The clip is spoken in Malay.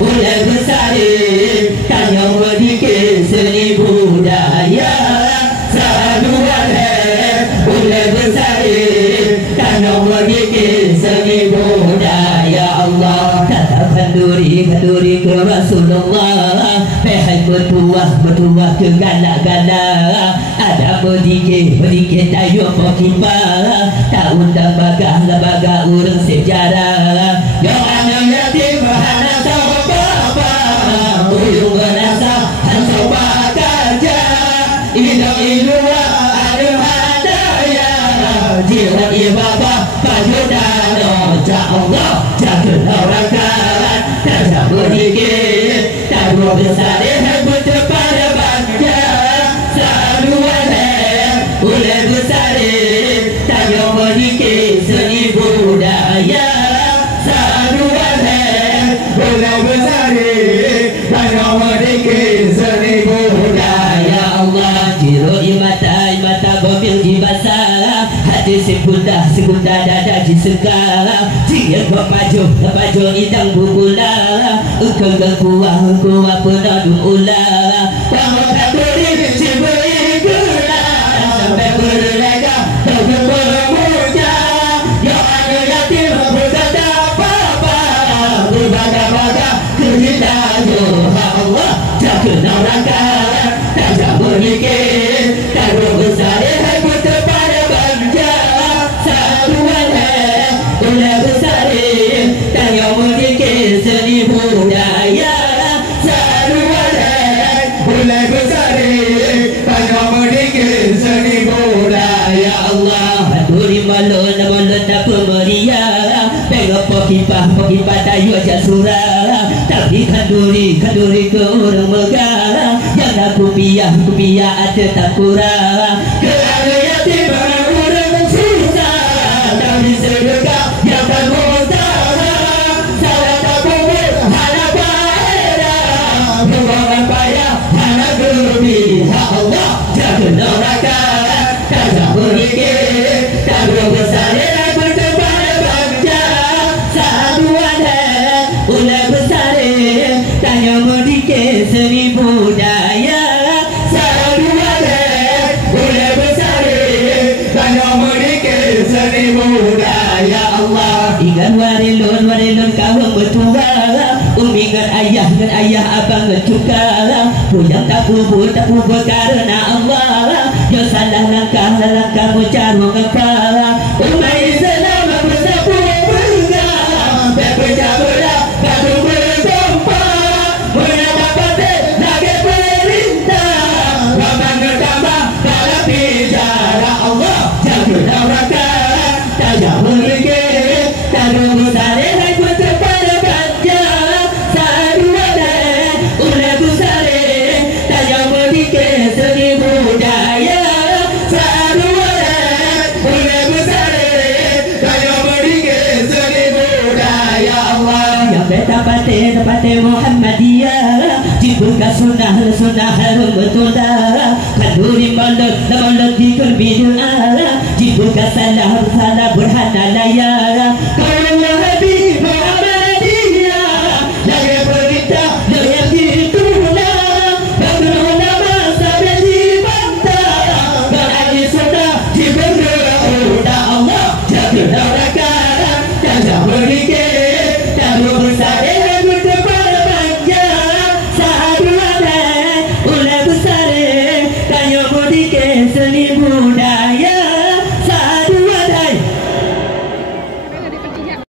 ulai besari tanya berdikir seni budaya saduan ulai besari tanya berdikir seni budaya Allah kata kanduri ke Rasulullah pehai bertuah ke galak-galak ada berdikir tayo pokimba tahun dan baga urang sejarah yang anak yatim anak bapa uyung berasa hansa bakaja idam ilua ada hadaya jiwa ibaba pajudana ja Allah jaga orang kalah tak berdikir tak besar hebat pada bangsa saduan ulai besar tanya berdikir seni budaya saduan ulai besar tanya berdikir seni budaya Allah jiroi mata bobil di basah hati sekunda dada di segala dia kau maju idang bubula engkau kuah penadung ulah kamu tak beri ciberi gula sampai berlega bermuja ya anak yatim berkata apa berbaga-baga kerja Allah jaga neraka tak berfikir tak berbesar hebat pada bangsa saduan ulai besar tanya berdikir seni budaya saduan ulai besar tanya berdikir seni budaya Allah haturi malon tak pemeria tengok pokipah tayo jasura tapi kanduri ke orang megah yang aku piah ada tak kurang kerana yatim orang susah tapi sedekah yang tak mustahil salah tak boleh harap payah berbangan payah harap lebih Allah jaga neraka tak berfikir tak berbesar berkepada bangsa saduan ulai besar tanya berdikir seni budaya saduan ulai besar tanya berdikir seni budaya Allah ingat warilun kawang bertua ingat ayah abang bercuka puyang tak kubur karena Allah ya salah langkah mencaru ngapa umai selama bersapu bergam berpecah belah batu bergempa mendapat lagi perintah ramang bertambah dalam bicara Allah jaga neraka tak berfikir tak berbesar hebat pada bangsa saduan ulai besar tanya berdikir seni budaya saduan ulai besar tanya berdikir seni budaya Allah yang dapati Muhammadiyah dibuka sunnah harum betunda kanduri malut di kerbidul dibuka salah burhan alaya